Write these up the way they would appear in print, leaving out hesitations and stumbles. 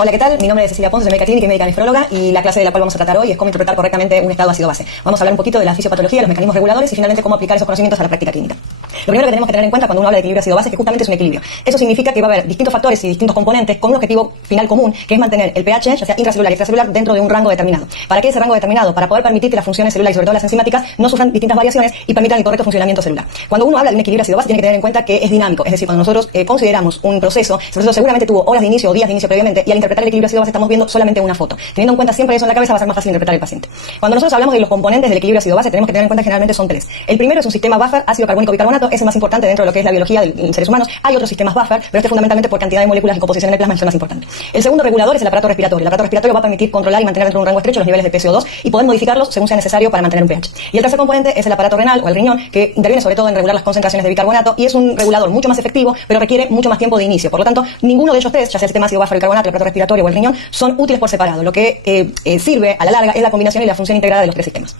Hola, ¿qué tal? Mi nombre es Cecilia Pons, soy médica clínica y médica nefróloga, y la clase de la cual vamos a tratar hoy es cómo interpretar correctamente un estado ácido-base. Vamos a hablar un poquito de la fisiopatología, los mecanismos reguladores y finalmente cómo aplicar esos conocimientos a la práctica clínica. Lo primero que tenemos que tener en cuenta cuando uno habla de equilibrio ácido-base es que justamente es un equilibrio. Eso significa que va a haber distintos factores y distintos componentes con un objetivo final común, que es mantener el pH, ya sea intracelular y extracelular, dentro de un rango determinado. ¿Para qué ese rango determinado? Para poder permitir que las funciones celulares y sobre todo las enzimáticas no sufran distintas variaciones y permitan el correcto funcionamiento celular. Cuando uno habla de un equilibrio ácido-base tiene que tener en cuenta que es dinámico, es decir, cuando nosotros consideramos un proceso, ese proceso seguramente tuvo horas de inicio o días de inicio previamente, y al interpretar el equilibrio ácido-base estamos viendo solamente una foto. Teniendo en cuenta siempre eso en la cabeza va a ser más fácil interpretar el paciente. Cuando nosotros hablamos de los componentes del equilibrio ácido-base tenemos que tener en cuenta que generalmente son tres. El primero es un sistema buffer, ácido carbónico bicarbonato, es el más importante dentro de lo que es la biología de seres humanos. Hay otros sistemas buffer, pero este fundamentalmente por cantidad de moléculas y composición en el plasma es el más importante. El segundo regulador es el aparato respiratorio. El aparato respiratorio va a permitir controlar y mantener dentro de un rango estrecho los niveles de PCO2 y poder modificarlos según sea necesario para mantener un pH. Y el tercer componente es el aparato renal o el riñón, que interviene sobre todo en regular las concentraciones de bicarbonato y es un regulador mucho más efectivo, pero requiere mucho más tiempo de inicio. Por lo tanto, ninguno de ellos tres, ya sea el sistema ácido buffer, el carbonato, el aparato respiratorio o el riñón, son útiles por separado. Lo que sirve a la larga es la combinación y la función integrada de los tres sistemas.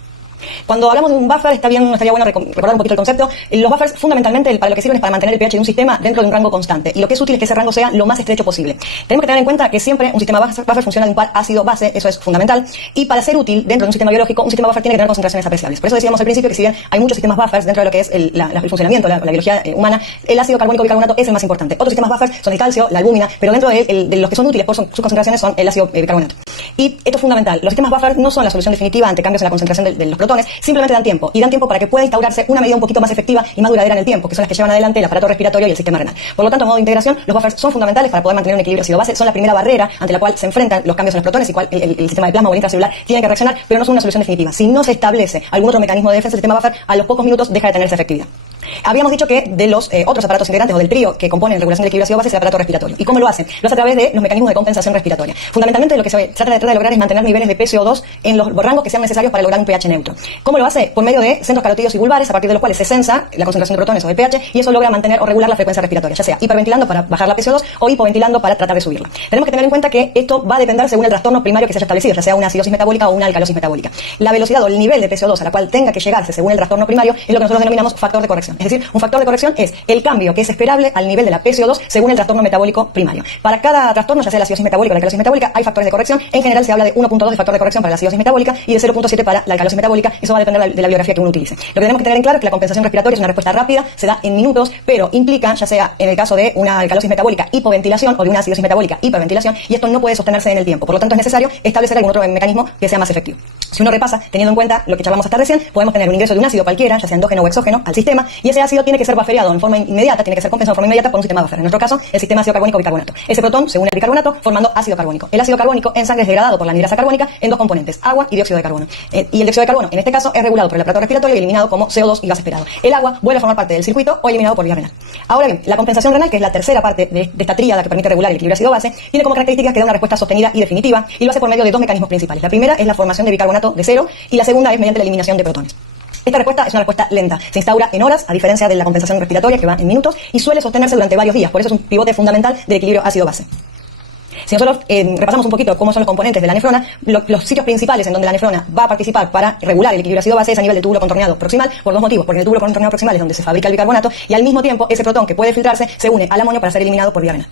Cuando hablamos de un buffer, estaría bueno recordar un poquito el concepto. Los buffers fundamentalmente para lo que sirven es para mantener el pH de un sistema dentro de un rango constante. Y lo que es útil es que ese rango sea lo más estrecho posible. Tenemos que tener en cuenta que siempre un sistema buffer funciona de un par ácido-base, eso es fundamental. Y para ser útil dentro de un sistema biológico, un sistema buffer tiene que tener concentraciones apreciables. Por eso decíamos al principio que si bien hay muchos sistemas buffers dentro de lo que es el funcionamiento, la biología humana, el ácido carbónico bicarbonato es el más importante. Otros sistemas buffers son el calcio, la albúmina, pero dentro de los que son útiles por sus concentraciones son el ácido bicarbonato. Y esto es fundamental. Los sistemas buffer no son la solución definitiva ante cambios en la concentración de los protones, simplemente dan tiempo. Y dan tiempo para que pueda instaurarse una medida un poquito más efectiva y más duradera en el tiempo, que son las que llevan adelante el aparato respiratorio y el sistema renal. Por lo tanto, a modo de integración, los buffers son fundamentales para poder mantener un equilibrio ácido-base, son la primera barrera ante la cual se enfrentan los cambios en los protones y cual el sistema de plasma o el intracelular tiene que reaccionar, pero no son una solución definitiva. Si no se establece algún otro mecanismo de defensa, el sistema buffer a los pocos minutos deja de tener esa efectividad. Habíamos dicho que de los otros aparatos integrantes o del trío que componen la regulación del equilibrio ácido-base es el aparato respiratorio. ¿Y cómo lo hace? Lo hace a través de los mecanismos de compensación respiratoria. Fundamentalmente lo que se trata de lograr es mantener niveles de PCO2 en los rangos que sean necesarios para lograr un pH neutro. ¿Cómo lo hace? Por medio de centros carotídeos y bulbares, a partir de los cuales se sensa la concentración de protones o de pH, y eso logra mantener o regular la frecuencia respiratoria, ya sea hiperventilando para bajar la PCO2 o hipoventilando para tratar de subirla. Tenemos que tener en cuenta que esto va a depender según el trastorno primario que se haya establecido, ya sea una acidosis metabólica o una alcalosis metabólica. La velocidad o el nivel de PCO2 a la cual tenga que llegarse según el trastorno primario es lo que nosotros denominamos factor de corrección. Es decir, un factor de corrección es el cambio que es esperable al nivel de la PCO2 según el trastorno metabólico primario. Para cada trastorno, ya sea la acidosis metabólica o la alcalosis metabólica, hay factores de corrección. En general se habla de 1.2 de factor de corrección para la acidosis metabólica y de 0.7 para la alcalosis metabólica. Eso va a depender de la biografía que uno utilice. Lo que tenemos que tener en claro es que la compensación respiratoria es una respuesta rápida, se da en minutos, pero implica, ya sea en el caso de una alcalosis metabólica, hipoventilación o de una acidosis metabólica, hiperventilación, y esto no puede sostenerse en el tiempo. Por lo tanto, es necesario establecer algún otro mecanismo que sea más efectivo. Si uno repasa, teniendo en cuenta lo que charlamos hasta recién, podemos tener un ingreso de un ácido cualquiera, ya sea endógeno o exógeno, al sistema, y ese ácido tiene que ser buffereado en forma inmediata, tiene que ser compensado de forma inmediata por un sistema buffer. En nuestro caso, el sistema ácido carbónico bicarbonato. Ese protón se une al bicarbonato formando ácido carbónico. El ácido carbónico en sangre es degradado por la anhidrasa carbónica en dos componentes, agua y dióxido de carbono. Y el dióxido de carbono, en este caso, es regulado por el aparato respiratorio y eliminado como CO2 y gas esperado. El agua vuelve a formar parte del circuito o eliminado por vía renal. Ahora bien, la compensación renal, que es la tercera parte de esta tríada que permite regular el equilibrio ácido-base, tiene como características que da una respuesta sostenida y definitiva, y lo hace por medio de dos mecanismos principales. La primera es la formación de bicarbonato de cero y la segunda es mediante la eliminación de protones. Esta respuesta es una respuesta lenta, se instaura en horas, a diferencia de la compensación respiratoria que va en minutos, y suele sostenerse durante varios días, por eso es un pivote fundamental del equilibrio ácido-base. Si nosotros repasamos un poquito cómo son los componentes de la nefrona, los sitios principales en donde la nefrona va a participar para regular el equilibrio ácido-base es a nivel del túbulo contorneado proximal, por dos motivos, porque en el túbulo contorneado proximal es donde se fabrica el bicarbonato, y al mismo tiempo ese protón que puede filtrarse se une al amonio para ser eliminado por vía renal.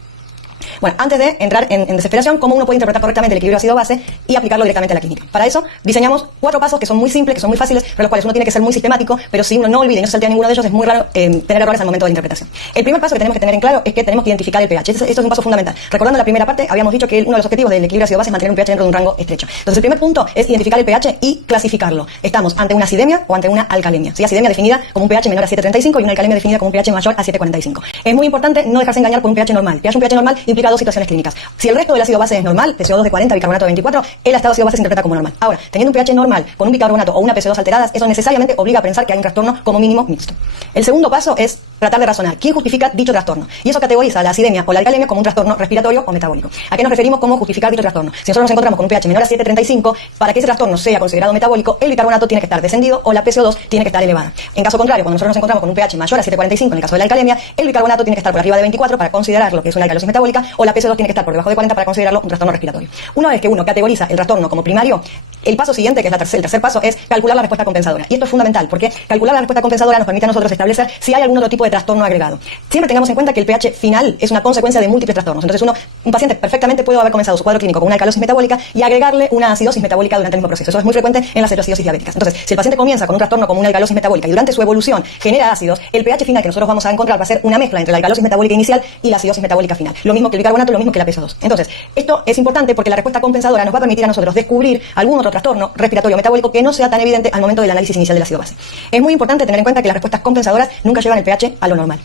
Bueno, antes de entrar en desesperación, ¿cómo uno puede interpretar correctamente el equilibrio ácido-base y aplicarlo directamente a la clínica? Para eso, diseñamos 4 pasos que son muy simples, que son muy fáciles, pero los cuales uno tiene que ser muy sistemático, pero si uno no olvida y no se saltea ninguno de ellos, es muy raro tener errores al momento de la interpretación. El primer paso que tenemos que tener en claro es que tenemos que identificar el pH. Esto es un paso fundamental. Recordando la primera parte, habíamos dicho que uno de los objetivos del equilibrio ácido-base es mantener un pH dentro de un rango estrecho. Entonces, el primer punto es identificar el pH y clasificarlo. Estamos ante una acidemia o ante una alcalemia. ¿Sí? Acidemia definida como un pH menor a 7,35 y una alcalemia definida como un pH mayor a 7,45. Es muy importante no dejarse engañar por un pH normal. Un pH normal implica dos situaciones clínicas. Si el resto del ácido base es normal, PCO2 de 40, bicarbonato de 24, el estado ácido base se interpreta como normal. Ahora, teniendo un pH normal con un bicarbonato o una PCO2 alteradas, eso necesariamente obliga a pensar que hay un trastorno como mínimo mixto. El segundo paso es tratar de razonar quién justifica dicho trastorno. Y eso categoriza la acidemia o la alcalemia como un trastorno respiratorio o metabólico. ¿A qué nos referimos como justificar dicho trastorno? Si nosotros nos encontramos con un pH menor a 7,35, para que ese trastorno sea considerado metabólico, el bicarbonato tiene que estar descendido o la PCO2 tiene que estar elevada. En caso contrario, cuando nosotros nos encontramos con un pH mayor a 7,45, en el caso de la alcalemia, el bicarbonato tiene que estar por arriba de 24 para considerarlo que es una alcalosis metabólica, o la PCO2 tiene que estar por debajo de 40 para considerarlo un trastorno respiratorio. Una vez que uno categoriza el trastorno como primario, el paso siguiente, que es el tercer paso, es calcular la respuesta compensadora. Y esto es fundamental, porque calcular la respuesta compensadora nos permite a nosotros establecer si hay algún otro tipo de trastorno agregado. Siempre tengamos en cuenta que el pH final es una consecuencia de múltiples trastornos. Entonces un paciente perfectamente puede haber comenzado su cuadro clínico con una alcalosis metabólica y agregarle una acidosis metabólica durante el mismo proceso. Eso es muy frecuente en las acidosis diabéticas. Entonces, si el paciente comienza con un trastorno como una alcalosis metabólica y durante su evolución genera ácidos, el pH final que nosotros vamos a encontrar va a ser una mezcla entre la alcalosis metabólica inicial y la acidosis metabólica final. Lo mismo que el bicarbonato, lo mismo que la PSO2. Entonces, esto es importante porque la respuesta compensadora nos va a permitir a nosotros descubrir algún otro trastorno respiratorio metabólico que no sea tan evidente al momento del análisis inicial del ácido base. Es muy importante tener en cuenta que las respuestas compensadoras nunca llevan el pH a lo normal.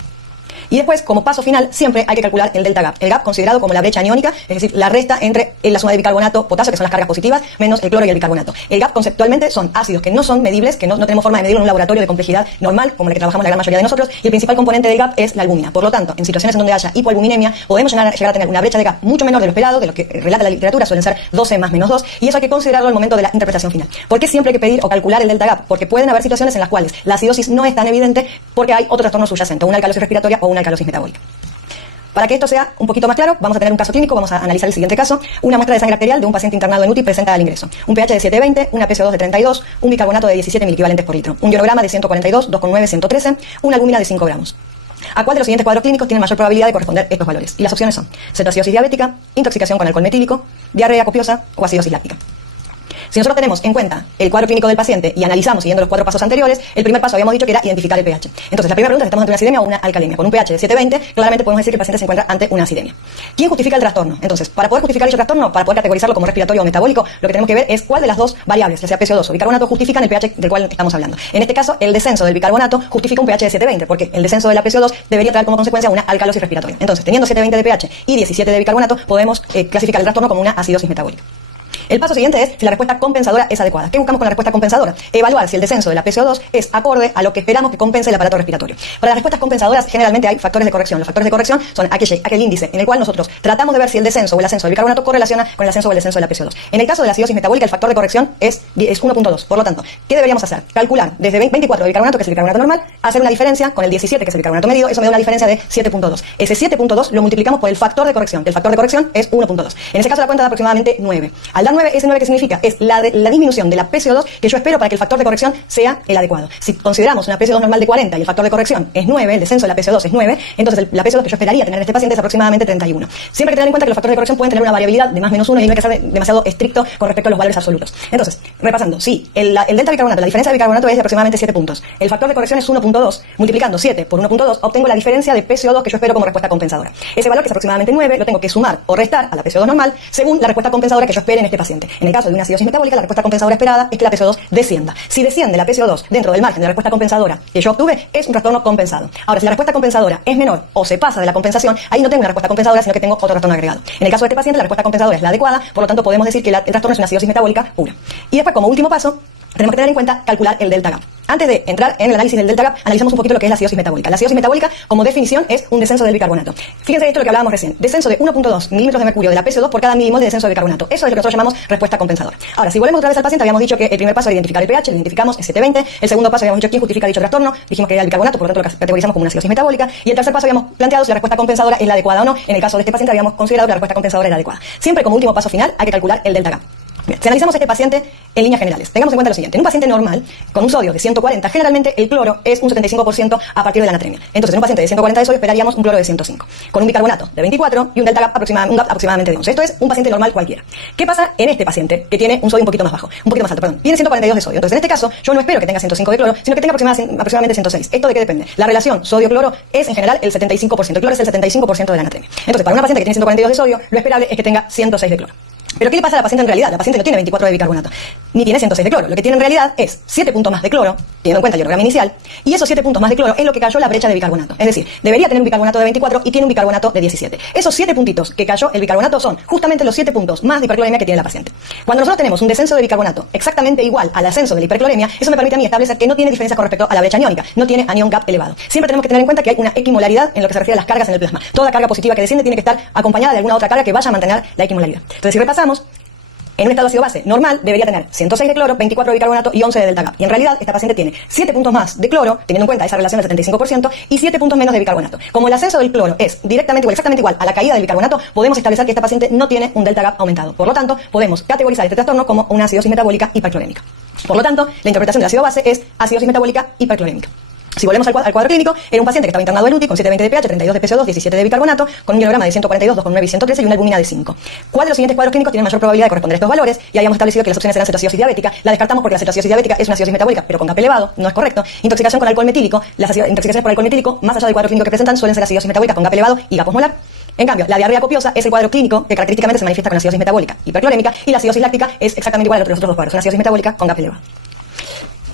Y después, como paso final, siempre hay que calcular el delta gap. El gap considerado como la brecha aniónica, es decir, la resta entre la suma de bicarbonato, potasio, que son las cargas positivas, menos el cloro y el bicarbonato. El gap conceptualmente son ácidos que no son medibles, que no tenemos forma de medirlo en un laboratorio de complejidad normal, como el que trabajamos la gran mayoría de nosotros, y el principal componente del gap es la albúmina. Por lo tanto, en situaciones en donde haya hipoalbuminemia, podemos llegar a tener una brecha de gap mucho menor de lo esperado, de lo que relata la literatura, suelen ser 12 más menos 2, y eso hay que considerarlo al momento de la interpretación final. ¿Por qué siempre hay que pedir o calcular el delta gap? Porque pueden haber situaciones en las cuales la acidosis no es tan evidente porque hay otro trastorno subyacente, una alcalosis respiratoria o una alcalosis metabólica. Para que esto sea un poquito más claro, vamos a tener un caso clínico, vamos a analizar el siguiente caso. Una muestra de sangre arterial de un paciente internado en UTI presenta al ingreso. Un pH de 7,20, una PSO2 de 32, un bicarbonato de 17 miliquivalentes por litro, un ionograma de 142, 2,9, 113, una albúmina de 5 gramos. ¿A cuál de los siguientes cuadros clínicos tiene mayor probabilidad de corresponder estos valores? Y las opciones son cetoacidosis diabética, intoxicación con alcohol metílico, diarrea copiosa o acidosis láctica. Si nosotros tenemos en cuenta el cuadro clínico del paciente y analizamos siguiendo los 4 pasos anteriores, el primer paso habíamos dicho que era identificar el pH. Entonces, la primera pregunta es: ¿estamos ante una acidemia o una alcalemia? Con un pH de 7,20, claramente podemos decir que el paciente se encuentra ante una acidemia. ¿Quién justifica el trastorno? Entonces, para poder justificar dicho trastorno, para poder categorizarlo como respiratorio o metabólico, lo que tenemos que ver es cuál de las dos variables, ya sea PSO2 o bicarbonato, justifican el pH del cual estamos hablando. En este caso, el descenso del bicarbonato justifica un pH de 7,20, porque el descenso de la PSO2 debería traer como consecuencia una alcalosis respiratoria. Entonces, teniendo 7,20 de pH y 17 de bicarbonato, podemos clasificar el trastorno como una acidosis metabólica. El paso siguiente es si la respuesta compensadora es adecuada. ¿Qué buscamos con la respuesta compensadora? Evaluar si el descenso de la PSO2 es acorde a lo que esperamos que compense el aparato respiratorio. Para las respuestas compensadoras generalmente hay factores de corrección. Los factores de corrección son aquel índice en el cual nosotros tratamos de ver si el descenso o el ascenso del bicarbonato correlaciona con el ascenso o el descenso de la PSO2. En el caso de la acidosis metabólica, el factor de corrección es 1.2. Por lo tanto, ¿qué deberíamos hacer? Calcular desde 24 de bicarbonato, que es el bicarbonato normal, hacer una diferencia con el 17, que es el bicarbonato medido. Eso me da una diferencia de 7.2. Ese 7.2 lo multiplicamos por el factor de corrección, que el factor de corrección es 1.2. En ese caso la cuenta da aproximadamente 9. Al dar 9, ¿ese 9 qué significa? Es la disminución de la PSO2 que yo espero para que el factor de corrección sea el adecuado. Si consideramos una PSO2 normal de 40 y el factor de corrección es 9, el descenso de la PSO2 es 9, entonces la PSO2 que yo esperaría tener en este paciente es aproximadamente 31. Siempre hay que tener en cuenta que los factores de corrección pueden tener una variabilidad de más o menos 1 y no hay que ser demasiado estricto con respecto a los valores absolutos. Entonces, repasando, si el delta bicarbonato, la diferencia de bicarbonato es de aproximadamente 7 puntos. El factor de corrección es 1.2. Multiplicando 7 por 1.2 obtengo la diferencia de PSO2 que yo espero como respuesta compensadora. Ese valor, que es aproximadamente 9, lo tengo que sumar o restar a la PSO2 normal según la respuesta compensadora que yo espere en este paciente. En el caso de una acidosis metabólica, la respuesta compensadora esperada es que la PSO2 descienda. Si desciende la PSO2 dentro del margen de la respuesta compensadora que yo obtuve, es un trastorno compensado. Ahora, si la respuesta compensadora es menor o se pasa de la compensación, ahí no tengo una respuesta compensadora, sino que tengo otro trastorno agregado. En el caso de este paciente, la respuesta compensadora es la adecuada, por lo tanto podemos decir que el trastorno es una acidosis metabólica pura. Y después, como último paso, tenemos que tener en cuenta calcular el delta gap. Antes de entrar en el análisis del delta gap, analizamos un poquito lo que es la acidosis metabólica. La acidosis metabólica, como definición, es un descenso del bicarbonato. Fíjense esto lo que hablábamos recién. Descenso de 1.2 milímetros de mercurio de la PSO2 por cada milimol de descenso de bicarbonato. Eso es lo que nosotros llamamos respuesta compensadora. Ahora, si volvemos otra vez al paciente, habíamos dicho que el primer paso era identificar el pH, lo identificamos, es 720. El segundo paso habíamos dicho quién justifica dicho trastorno, dijimos que era el bicarbonato, por lo tanto lo categorizamos como una acidosis metabólica. Y el tercer paso habíamos planteado si la respuesta compensadora es la adecuada o no. En el caso de este paciente habíamos considerado que la respuesta compensadora era adecuada. Siempre como último paso final hay que calcular el delta gap. Bien, si analizamos este paciente en líneas generales, tengamos en cuenta lo siguiente. En un paciente normal, con un sodio de 140, generalmente el cloro es un 75% a partir de la anatremia. Entonces, en un paciente de 140 de sodio esperaríamos un cloro de 105, con un bicarbonato de 24 y un delta gap aproximadamente de 11. Esto es un paciente normal cualquiera. ¿Qué pasa en este paciente que tiene un sodio un poquito más bajo? Un poquito más alto, perdón. Tiene 142 de sodio. Entonces, en este caso, yo no espero que tenga 105 de cloro, sino que tenga aproximadamente 106. ¿Esto de qué depende? La relación sodio-cloro es, en general, el 75%. El cloro es el 75% de la anatremia. Entonces, para una paciente que tiene 142 de sodio, lo esperable es que tenga 106 de cloro. ¿Pero qué le pasa a la paciente en realidad? La paciente no tiene 24 de bicarbonato, ni tiene 106 de cloro. Lo que tiene en realidad es 7 puntos más de cloro, teniendo en cuenta el ionograma inicial, y esos 7 puntos más de cloro es lo que cayó la brecha de bicarbonato. Es decir, debería tener un bicarbonato de 24 y tiene un bicarbonato de 17. Esos 7 puntitos que cayó el bicarbonato son justamente los 7 puntos más de hipercloремia que tiene la paciente. Cuando nosotros tenemos un descenso de bicarbonato exactamente igual al ascenso de la hipercloремia, eso me permite a mí establecer que no tiene diferencia con respecto a la brecha aniónica, no tiene anión gap elevado. Siempre tenemos que tener en cuenta que hay una equimolaridad en lo que se refiere a las cargas en el plasma. Toda carga positiva que desciende tiene que estar acompañada de alguna otra carga que vaya a mantener la equimolaridad. Entonces, si repasamos, En un estado ácido base normal debería tener 106 de cloro, 24 de bicarbonato y 11 de delta GAP. Y en realidad esta paciente tiene 7 puntos más de cloro, teniendo en cuenta esa relación del 75%, y 7 puntos menos de bicarbonato. Como el ascenso del cloro es directamente o exactamente igual a la caída del bicarbonato, podemos establecer que esta paciente no tiene un delta GAP aumentado. Por lo tanto, podemos categorizar este trastorno como una acidosis metabólica hiperclorémica. Por lo tanto, la interpretación del ácido base es acidosis metabólica hiperclorémica. Si volvemos al cuadro clínico, era un paciente que estaba internado en UTI con 7,20 de pH, 32 de PCO2, 17 de bicarbonato, con un kilograma de 142, 2,9 y 113 y una albúmina de 5. ¿Cuál de los siguientes cuadros clínicos tiene mayor probabilidad de corresponder a estos valores? Y habíamos establecido que las opciones eran cetoacidosis diabética. La descartamos porque la cetoacidosis diabética es una acidosis metabólica, pero con GAP elevado, no es correcto. Intoxicación con alcohol metílico. Las intoxicaciones por alcohol metílico, más allá del cuadro clínico que presentan, suelen ser acidosis metabólica con GAP elevado y GAP osmolar. En cambio, la diarrea copiosa es el cuadro clínico que característicamente se manifiesta con acidosis metabólica hiperclorémica, y la acidosis láctica es exactamente igual a los otros dos cuadros, una acidosis metabólica con GAP elevado.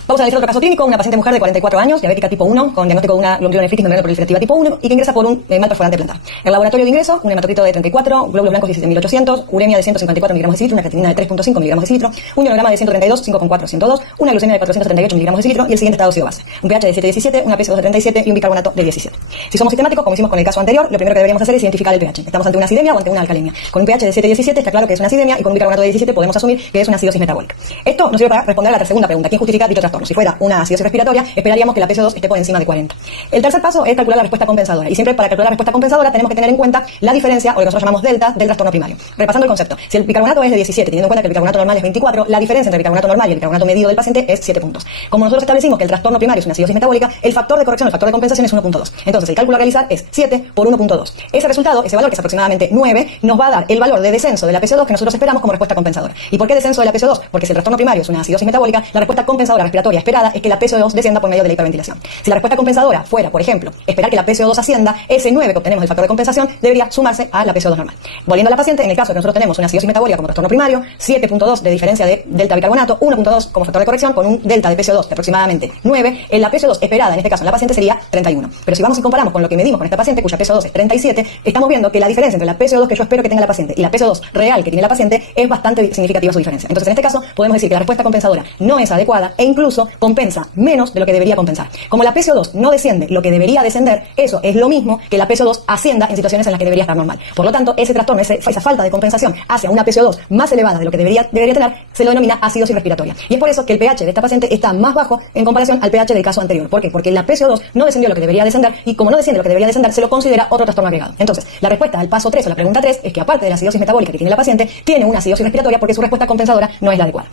Vamos a analizar otro caso clínico, una paciente mujer de 44 años, diabética tipo 1, con diagnóstico de una glomerulonefritis membranoproliferativa tipo 1 y que ingresa por un mal perforante plantar. El laboratorio de ingreso, un hematocrito de 34, glóbulos blancos 17.800, uremia de 154 mg de cilitro, una creatinina de 3.5 mg de cilitro, un iodograma de 132, 5,4, 102, una glucemia de 478 mg de cilitro y el siguiente estado ácido base. Un pH de 7,17, una PCO2 de 37 y un bicarbonato de 17. Si somos sistemáticos, como hicimos con el caso anterior, lo primero que deberíamos hacer es identificar el pH. Estamos ante una acidemia o ante una alcalemia. Con un pH de 7,17 está claro que es una acidemia y con un bicarbonato de 17 podemos asumir que es una acidosis metabólica. Esto nos sirve para responder a la segunda pregunta: ¿quién justifica dicho trastorno? Si fuera una acidosis respiratoria, esperaríamos que la PCO2 esté por encima de 40. El tercer paso es calcular la respuesta compensadora. Y siempre para calcular la respuesta compensadora tenemos que tener en cuenta la diferencia, o lo que nosotros llamamos delta, del trastorno primario. Repasando el concepto, si el bicarbonato es de 17, teniendo en cuenta que el bicarbonato normal es 24, la diferencia entre el bicarbonato normal y el bicarbonato medido del paciente es 7 puntos. Como nosotros establecimos que el trastorno primario es una acidosis metabólica, el factor de corrección, el factor de compensación es 1.2. Entonces el cálculo a realizar es 7 por 1.2. Ese resultado, ese valor que es aproximadamente 9, nos va a dar el valor de descenso de la PCO2 que nosotros esperamos como respuesta compensadora. ¿Y por qué descenso de la PCO2? Porque si el trastorno primario es una acidosis metabólica, la respuesta compensadora respiratoria esperada es que la PCO2 descienda por medio de la hiperventilación. Si la respuesta compensadora fuera, por ejemplo, esperar que la PCO2 ascienda, ese 9 que obtenemos del factor de compensación debería sumarse a la PCO2 normal. Volviendo a la paciente, en el caso de que nosotros tenemos una acidosis metabólica como trastorno primario, 7.2 de diferencia de delta bicarbonato, 1.2 como factor de corrección con un delta de PCO2 de aproximadamente 9, en la PCO2 esperada, en este caso en la paciente, sería 31. Pero si vamos y comparamos con lo que medimos con esta paciente, cuya PCO2 es 37, estamos viendo que la diferencia entre la PCO2 que yo espero que tenga la paciente y la PCO2 real que tiene la paciente es bastante significativa su diferencia. Entonces, en este caso, podemos decir que la respuesta compensadora no es adecuada e incluso compensa menos de lo que debería compensar. Como la PCO2 no desciende lo que debería descender, eso es lo mismo que la PCO2 ascienda en situaciones en las que debería estar normal. Por lo tanto, ese trastorno, esa falta de compensación hacia una PCO2 más elevada de lo que debería tener, se lo denomina acidosis respiratoria. Y es por eso que el pH de esta paciente está más bajo en comparación al pH del caso anterior. ¿Por qué? Porque la PCO2 no descendió lo que debería descender y como no desciende lo que debería descender, se lo considera otro trastorno agregado. Entonces, la respuesta al paso 3 o la pregunta 3 es que aparte de la acidosis metabólica que tiene la paciente, tiene una acidosis respiratoria porque su respuesta compensadora no es la adecuada.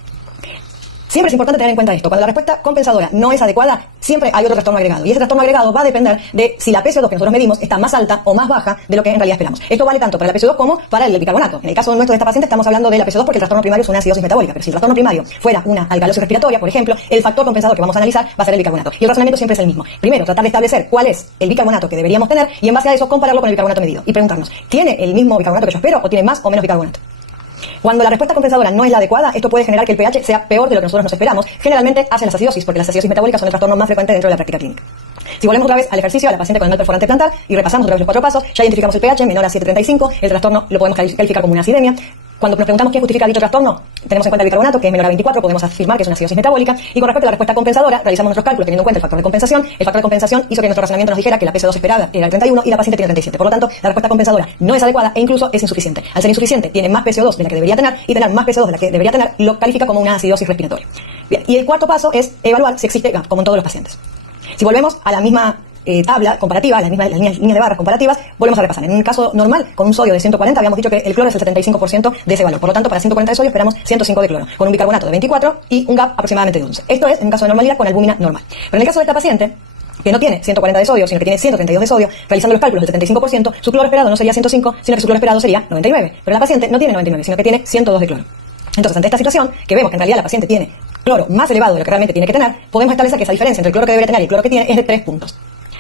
Siempre es importante tener en cuenta esto. Cuando la respuesta compensadora no es adecuada, siempre hay otro trastorno agregado. Y ese trastorno agregado va a depender de si la PCO2 que nosotros medimos está más alta o más baja de lo que en realidad esperamos. Esto vale tanto para la PCO2 como para el bicarbonato. En el caso nuestro de esta paciente estamos hablando de la PCO2 porque el trastorno primario es una acidosis metabólica. Pero si el trastorno primario fuera una alcalosis respiratoria, por ejemplo, el factor compensador que vamos a analizar va a ser el bicarbonato. Y el razonamiento siempre es el mismo. Primero, tratar de establecer cuál es el bicarbonato que deberíamos tener y en base a eso compararlo con el bicarbonato medido. Y preguntarnos, ¿tiene el mismo bicarbonato que yo espero o tiene más o menos bicarbonato? Cuando la respuesta compensadora no es la adecuada, esto puede generar que el pH sea peor de lo que nosotros nos esperamos. Generalmente hacen las acidosis, porque las acidosis metabólicas son el trastorno más frecuente dentro de la práctica clínica. Si volvemos otra vez al ejercicio, a la paciente con el mal perforante plantar y repasamos otra vez los 4 pasos, ya identificamos el pH menor a 7,35, el trastorno lo podemos calificar como una acidemia. Cuando nos preguntamos quién justifica dicho trastorno, tenemos en cuenta el bicarbonato, que es menor a 24, podemos afirmar que es una acidosis metabólica. Y con respecto a la respuesta compensadora, realizamos nuestros cálculos teniendo en cuenta el factor de compensación. El factor de compensación hizo que nuestro razonamiento nos dijera que la PCO2 esperada era 31 y la paciente tiene 37. Por lo tanto, la respuesta compensadora no es adecuada e incluso es insuficiente. Al ser insuficiente, tiene más PCO2 de la que debería tener y tener más PCO2 de la que debería tener lo califica como una acidosis respiratoria. Bien, y el cuarto paso es evaluar si existe GAP, como en todos los pacientes. Si volvemos a la misma tabla comparativa, las líneas de barras comparativas, volvemos a repasar. En un caso normal, con un sodio de 140, habíamos dicho que el cloro es el 75% de ese valor. Por lo tanto, para 140 de sodio esperamos 105 de cloro, con un bicarbonato de 24 y un GAP aproximadamente de 11. Esto es en un caso de normalidad con albúmina normal. Pero en el caso de esta paciente, que no tiene 140 de sodio, sino que tiene 132 de sodio, realizando los cálculos del 75%, su cloro esperado no sería 105, sino que su cloro esperado sería 99. Pero la paciente no tiene 99, sino que tiene 102 de cloro. Entonces, ante esta situación, que vemos que en realidad la paciente tiene cloro más elevado de lo que realmente tiene que tener, podemos establecer que esa diferencia entre el cloro que debería tener y el cloro que tiene es de 3 puntos.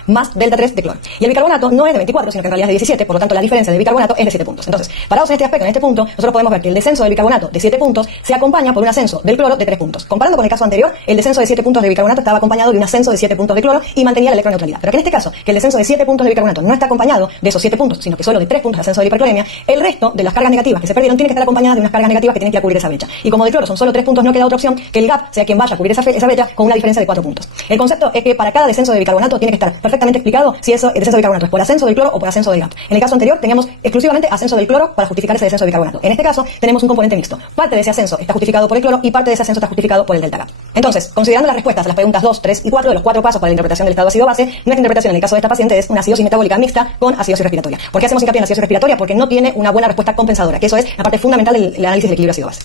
Más delta 3 de cloro. Y el bicarbonato no es de 24, sino que en realidad es de 17, por lo tanto la diferencia de bicarbonato es de 7 puntos. Entonces, parados en este aspecto, en este punto, nosotros podemos ver que el descenso del bicarbonato de 7 puntos se acompaña por un ascenso del cloro de 3 puntos. Comparando con el caso anterior, el descenso de 7 puntos de bicarbonato estaba acompañado de un ascenso de 7 puntos de cloro y mantenía la electroneutralidad. Pero que en este caso, que el descenso de 7 puntos de bicarbonato no está acompañado de esos 7 puntos, sino que solo de 3 puntos de ascenso de la hipercloремia, el resto de las cargas negativas que se perdieron tienen que estar acompañadas de unas cargas negativas que tienen que cubrir esa brecha. Y como de cloro son solo 3 puntos, no queda otra opción que el GAP sea quien vaya a cubrir esa brecha con una diferencia de 4 puntos. El concepto es que para cada descenso de bicarbonato tiene que estar perfectamente perfectamente explicado si eso descenso de bicarbonato es por ascenso del cloro o por ascenso del GAP. En el caso anterior teníamos exclusivamente ascenso del cloro para justificar ese descenso de bicarbonato. En este caso tenemos un componente mixto. Parte de ese ascenso está justificado por el cloro y parte de ese ascenso está justificado por el delta GAP. Entonces, considerando las respuestas a las preguntas 2, 3 y 4 de los 4 pasos para la interpretación del estado ácido-base, nuestra interpretación en el caso de esta paciente es una acidosis metabólica mixta con acidosis respiratoria. ¿Por qué hacemos hincapié en la acidosis respiratoria? Porque no tiene una buena respuesta compensadora, que eso es la parte fundamental del análisis del equilibrio ácido-base.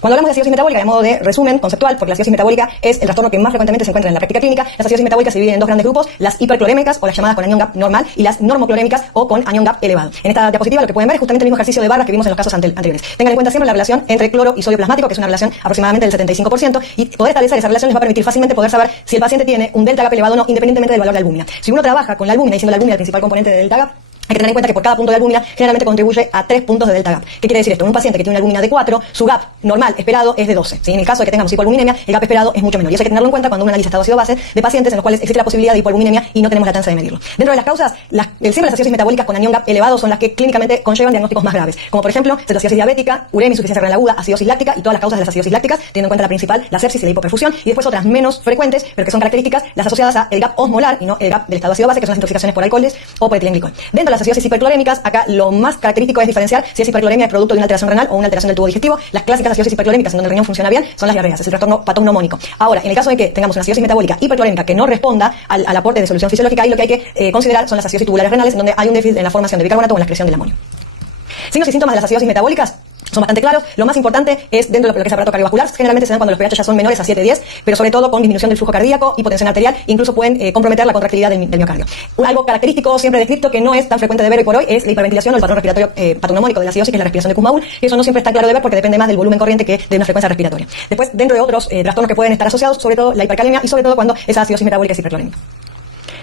Cuando hablamos de acidosis metabólica, de modo de resumen conceptual, porque la acidosis metabólica es el trastorno que más frecuentemente se encuentra en la práctica clínica, las acidosis metabólicas se dividen en dos grandes grupos, las hiperclorémicas o las llamadas con anión GAP normal y las normoclorémicas o con anión GAP elevado. En esta diapositiva lo que pueden ver es justamente el mismo ejercicio de barras que vimos en los casos anteriores. Tengan en cuenta siempre la relación entre cloro y sodio plasmático, que es una relación aproximadamente del 75%, y poder establecer esa relación les va a permitir fácilmente poder saber si el paciente tiene un delta GAP elevado o no, independientemente del valor de albúmina. Si uno trabaja con la albúmina, y siendo la albúmina el principal componente de delta GAP, hay que tener en cuenta que por cada punto de albúmina generalmente contribuye a 3 puntos de delta GAP. ¿Qué quiere decir esto? En un paciente que tiene una albúmina de 4, su GAP normal esperado es de 12. ¿Sí? En el caso de que tengamos hipoalbuminemia, el GAP esperado es mucho menor. Y eso hay que tenerlo en cuenta cuando uno analiza estado ácido-base de pacientes en los cuales existe la posibilidad de hipoalbuminemia y no tenemos la chance de medirlo. Dentro de las causas, siempre las acidosis metabólicas con anión GAP elevado son las que clínicamente conllevan diagnósticos más graves, como por ejemplo cetoacidosis diabética, uremia, insuficiencia renal aguda, acidosis láctica y todas las causas de las acidosis lácticas, teniendo en cuenta la principal, la sepsis y la hipoperfusión, y después otras menos frecuentes, pero que son características, las asociadas a el GAP osmolar y no el GAP del estado ácido-base, que son las intoxicaciones por alcoholes o por etilenglicol. Dentro de las acidosis hiperclorémicas, acá lo más característico es diferenciar si es hipercloremia es producto de una alteración renal o una alteración del tubo digestivo. Las clásicas acidosis hiperclorémicas en donde el riñón funciona bien son las diarreas, es el trastorno patognomónico. Ahora, en el caso de que tengamos una acidosis metabólica hiperclorémica que no responda al aporte de solución fisiológica, ahí lo que hay que considerar son las acidosis tubulares renales, en donde hay un déficit en la formación de bicarbonato o en la excreción del amonio. Signos y síntomas de las acidosis metabólicas son bastante claros. Lo más importante es dentro de lo que es aparato cardiovascular. Generalmente se dan cuando los pH ya son menores a 7-10, pero sobre todo con disminución del flujo cardíaco, hipotensión arterial, incluso pueden comprometer la contractilidad del miocardio. Algo característico siempre descrito que no es tan frecuente de ver hoy por hoy es la hiperventilación o el patrón respiratorio patognomónico de la acidosis, que es la respiración de Kuhn-Maul, y eso no siempre está claro de ver porque depende más del volumen corriente que de una frecuencia respiratoria. Después, dentro de otros trastornos que pueden estar asociados, sobre todo la hipercalemia y sobre todo cuando esa acidosis metabólica es hiperclorémica.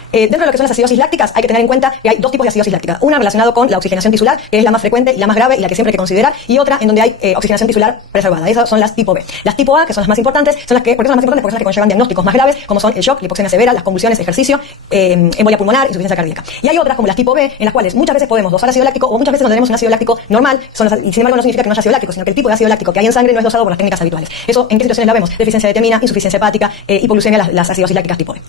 Dentro de lo que son las acidosis lácticas hay que tener en cuenta que hay dos tipos de acidosis láctica. Una relacionada con la oxigenación tisular, que es la más frecuente y la más grave y la que siempre hay que considerar, y otra en donde hay oxigenación tisular preservada. Esas son las tipo B. Las tipo A, que son las más importantes, ¿por qué son las más importantes? Porque son las que conllevan diagnósticos más graves, como son el shock, la hipoxemia severa, las convulsiones, ejercicio, embolia pulmonar, insuficiencia cardíaca. Y hay otras, como las tipo B, en las cuales muchas veces podemos dosar ácido láctico o muchas veces no tenemos un ácido láctico normal, y sin embargo no significa que no haya ácido láctico, sino que el tipo de ácido láctico que hay en sangre no es dosado por las técnicas habituales. Eso, ¿en qué situaciones la vemos? Deficiencia de tiamina, insuficiencia hepática, hipoglucemia, las acidosis lácticas tipo B.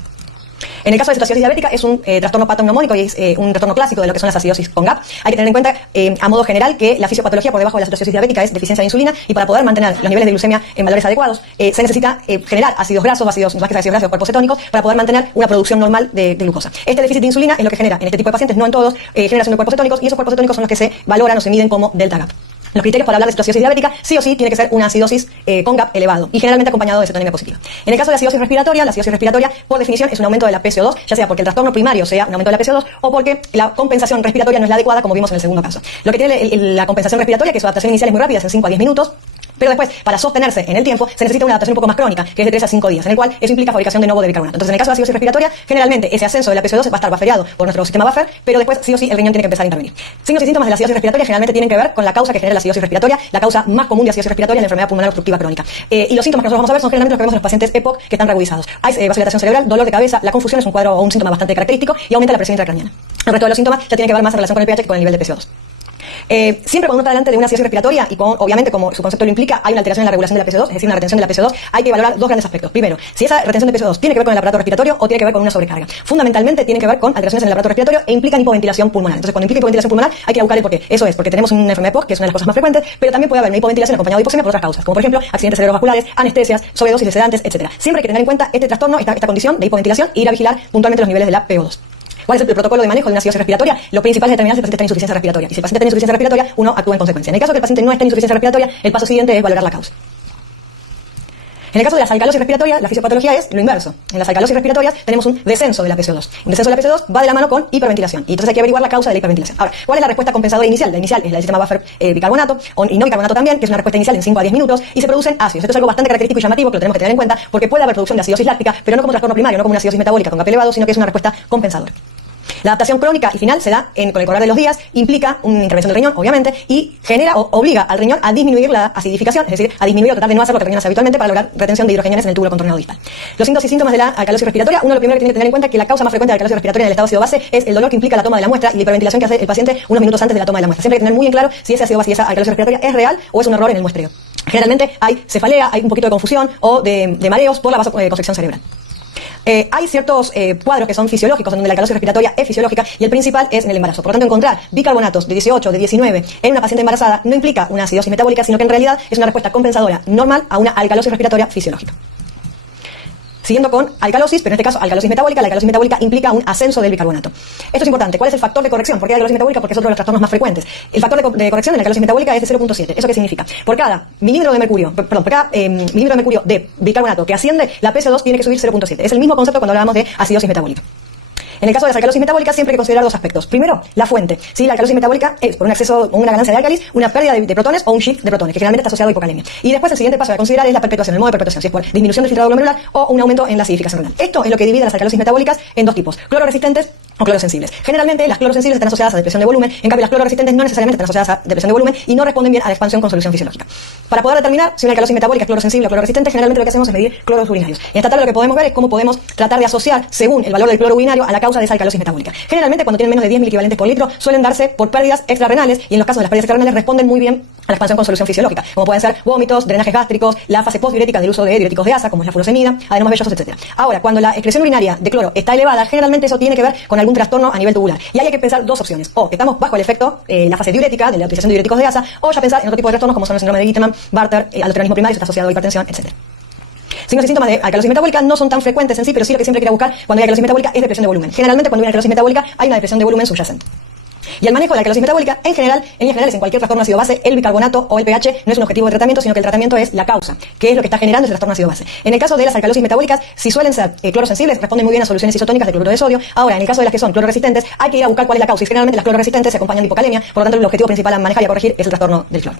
En el caso de cetoacidosis diabética es un trastorno patognomónico y es un trastorno clásico de lo que son las acidosis con GAP. Hay que tener en cuenta a modo general que la fisiopatología por debajo de la cetoacidosis diabética es deficiencia de insulina, y para poder mantener los niveles de glucemia en valores adecuados se necesita generar ácidos grasos, más que ácidos grasos, cuerpos cetónicos, para poder mantener una producción normal de glucosa. Este déficit de insulina es lo que genera en este tipo de pacientes, no en todos, generación de cuerpos cetónicos, y esos cuerpos cetónicos son los que se valoran o se miden como delta GAP. Los criterios para hablar de cetoacidosis diabética, sí o sí, tiene que ser una acidosis con GAP elevado y generalmente acompañado de cetonemia positiva. En el caso de la acidosis respiratoria, por definición, es un aumento de la PCO2, ya sea porque el trastorno primario sea un aumento de la PCO2 o porque la compensación respiratoria no es la adecuada, como vimos en el segundo caso. Lo que tiene la compensación respiratoria, que su adaptación inicial es muy rápida, es en 5 a 10 minutos, pero después, para sostenerse en el tiempo, se necesita una adaptación un poco más crónica, que es de 3 a 5 días, en el cual eso implica fabricación de nuevo de bicarbonato. Entonces, en el caso de la acidosis respiratoria, generalmente ese ascenso de la PCO2 va a estar buffereado por nuestro sistema buffer, pero después, sí o sí, el riñón tiene que empezar a intervenir. Signos y síntomas de la acidosis respiratoria generalmente tienen que ver con la causa que genera la acidosis respiratoria. La causa más común de acidosis respiratoria es la enfermedad pulmonar obstructiva crónica. Y los síntomas que nosotros vamos a ver son generalmente los que vemos en los pacientes EPOC que están reagudizados. Hay vasodilatación cerebral, dolor de cabeza, la confusión es un cuadro o un síntoma bastante característico, y aumenta la presión intracraniana. El resto de los síntomas ya tienen que ver más en relación con el pH que con el nivel de PCO2. Siempre cuando uno está delante de una acidosis respiratoria y obviamente como su concepto lo implica, hay una alteración en la regulación de la PCO2, es decir, una retención de la PCO2, hay que valorar dos grandes aspectos. Primero, si esa retención de PCO2 tiene que ver con el aparato respiratorio o tiene que ver con una sobrecarga. Fundamentalmente tiene que ver con alteraciones en el aparato respiratorio e implican hipoventilación pulmonar. Entonces, cuando implica hipoventilación pulmonar, hay que buscar el porqué. Eso es porque tenemos una enfermedad EPOC, que es una de las cosas más frecuentes, pero también puede haber una hipoventilación acompañada de hipoxemia por otras causas, como por ejemplo accidentes cerebrovasculares, anestesias, sobredosis de sedantes, etc. Siempre hay que tener en cuenta este trastorno, esta condición de hipoventilación, e ir a vigilar puntualmente los niveles de la PO2. ¿Cuál es el protocolo de manejo de una acidosis respiratoria? Lo principal es determinar si el paciente está en insuficiencia respiratoria. Y si el paciente está en insuficiencia respiratoria, uno actúa en consecuencia. En el caso de que el paciente no esté en insuficiencia respiratoria, el paso siguiente es valorar la causa. En el caso de las alcalosis respiratorias, la fisiopatología es lo inverso. En las alcalosis respiratorias tenemos un descenso de la PCO2. Un descenso de la PCO2 va de la mano con hiperventilación. Y entonces hay que averiguar la causa de la hiperventilación. Ahora, ¿cuál es la respuesta compensadora inicial? La inicial es la del sistema buffer bicarbonato y no bicarbonato también, que es una respuesta inicial en 5 a 10 minutos, y se producen ácidos. Esto es algo bastante característico y llamativo que lo tenemos que tener en cuenta, porque puede haber producción de acidosis láctica, pero no como trastorno primario, no como una acidosis metabólica con GAP elevado, sino que es una respuesta compensadora. La adaptación crónica y final se da con el correr de los días, implica una intervención del riñón, obviamente, y genera o obliga al riñón a disminuir la acidificación, es decir, a disminuir o tratar de no hacer lo que el riñón hace habitualmente para lograr retención de hidrogeniones en el túbulo contorneado distal. Los signos y síntomas de la alcalosis respiratoria, uno lo primero que tiene que tener en cuenta es que la causa más frecuente de la alcalosis respiratoria en el estado ácido base es el dolor que implica la toma de la muestra y la hiperventilación que hace el paciente unos minutos antes de la toma de la muestra. Siempre hay que tener muy en claro si ese ácido base y esa alcalosis respiratoria es real o es un error en el muestreo. Generalmente hay cefalea, hay un poquito de confusión o de mareos por la vasoconstricción cerebral. Hay ciertos cuadros que son fisiológicos, en donde la alcalosis respiratoria es fisiológica y el principal es en el embarazo. Por lo tanto, encontrar bicarbonatos de 18, de 19 en una paciente embarazada no implica una acidosis metabólica, sino que en realidad es una respuesta compensadora normal a una alcalosis respiratoria fisiológica. Siguiendo con alcalosis, pero en este caso alcalosis metabólica. La alcalosis metabólica implica un ascenso del bicarbonato. Esto es importante. ¿Cuál es el factor de corrección? ¿Por qué alcalosis metabólica? Porque es otro de los trastornos más frecuentes. El factor de corrección de la alcalosis metabólica es de 0.7. ¿Eso qué significa? Por cada milímetro de mercurio, por cada milímetro de mercurio de bicarbonato que asciende, la PCO2 tiene que subir 0.7. Es el mismo concepto cuando hablábamos de acidosis metabólica. En el caso de la alcalosis metabólica siempre hay que considerar dos aspectos. Primero, la fuente. Si la alcalosis metabólica es por un exceso o una ganancia de álcalis, una pérdida de protones o un shift de protones, que generalmente está asociado a hipocalemia. Y después el siguiente paso a considerar es la perpetuación, el modo de perpetuación, si es por disminución del filtrado glomerular o un aumento en la acidificación renal. Esto es lo que divide las alcalosis metabólicas en dos tipos: clororesistentes o clorosensibles. Generalmente las clorosensibles están asociadas a depresión de volumen, en cambio las clororesistentes no necesariamente están asociadas a depresión de volumen y no responden bien a la expansión con solución fisiológica. Para poder determinar si una alcalosis metabólica es clorosensible o clororesistente, generalmente lo que hacemos es medir cloros urinarios. En esta tabla lo que podemos ver es cómo podemos tratar de asociar, según el valor del cloro urinario, a la causa de esa alcalosis metabólica. Generalmente cuando tienen menos de 10 miliquivalentes por litro suelen darse por pérdidas extrarrenales y en los casos de las pérdidas extrarrenales responden muy bien a la expansión con solución fisiológica, como pueden ser vómitos, drenajes gástricos, la fase postdiurética del uso de diuréticos de asa, como es la furosemida, adenomas vellosos, etc. Ahora, cuando la excreción urinaria de cloro está elevada, generalmente eso tiene que ver con algún trastorno a nivel tubular. Y ahí hay que pensar dos opciones: o que estamos bajo el efecto, la fase diurética, de la utilización de diuréticos de asa, o ya pensar en otro tipo de trastornos como son el síndrome de Guittemann, Bartter, aldoteronismo primario, está asociado a hipertensión, etc. Signos y síntomas de alcalosis metabólica no son tan frecuentes en sí, pero sí lo que siempre hay que buscar cuando hay alcalosis metabólica es depresión de volumen. Generalmente cuando hay una alcalosis metabólica hay una depresión de volumen subyacente. Y el manejo de la alcalosis metabólica, en general, en líneas generales, en cualquier trastorno ácido base, el bicarbonato o el pH no es un objetivo de tratamiento, sino que el tratamiento es la causa, que es lo que está generando ese trastorno ácido base. En el caso de las alcalosis metabólicas, si suelen ser clorosensibles, responden muy bien a soluciones isotónicas de cloruro de sodio. Ahora, en el caso de las que son clororesistentes, hay que ir a buscar cuál es la causa. Y generalmente las clororesistentes se acompañan de hipocalemia, por lo tanto, el objetivo principal a manejar y a corregir es el trastorno del cloro.